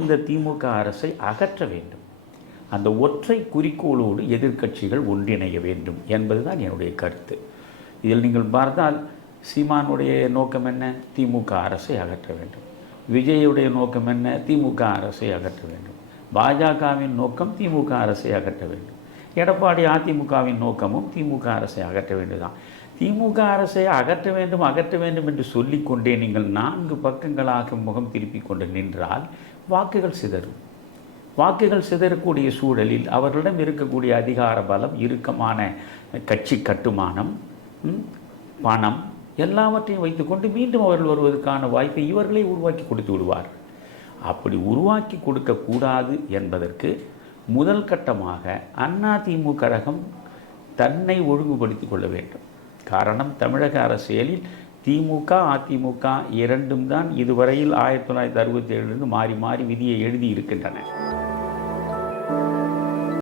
இந்த திமுக அரசை அகற்ற வேண்டும். அந்த ஒற்றை குறிக்கோளோடு எதிர்க்கட்சிகள் ஒன்றிணைய வேண்டும் என்பதுதான் என்னுடைய கருத்து. இதில் நீங்கள் பார்த்தால் சீமானுடைய நோக்கம் என்ன? திமுக அரசை அகற்ற வேண்டும். விஜயுடைய நோக்கம் என்ன? திமுக அரசை அகற்ற வேண்டும். பாஜகவின் நோக்கம் திமுக அரசை அகற்ற வேண்டும். எடப்பாடி அதிமுகவின் நோக்கமும் திமுக அரசை அகற்ற வேண்டுதான். திமுக அரசை அகற்ற வேண்டும் அகற்ற வேண்டும் என்று சொல்லிக்கொண்டே நீங்கள் நான்கு பக்கங்களாக முகம் திருப்பி கொண்டு நின்றால் வாக்குகள் சிதறும். வாக்குகள் சிதறக்கூடிய சூழலில் அவர்களிடம் இருக்கக்கூடிய அதிகார பலம் இறுக்கமான கட்சி கட்டுமானம் ம், பணம் எல்லாவற்றையும் வைத்துக்கொண்டு மீண்டும் அவர்கள் வருவதற்கான வாய்ப்பை இவர்களே உருவாக்கி கொடுத்து விடுவார் அப்படி உருவாக்கி கொடுக்கக்கூடாது என்பதற்கு முதல் கட்டமாக அதிமுக கழகம் தன்னை ஒழுங்குபடுத்திக் கொள்ள வேண்டும். காரணம் தமிழக அரசியலில் திமுக அதிமுக இரண்டும் தான் இதுவரையில் ஆயிரத்தி தொள்ளாயிரத்தி அறுபத்தி ஏழுலேருந்து மாறி மாறி விதியை எழுதி இருக்கின்றன.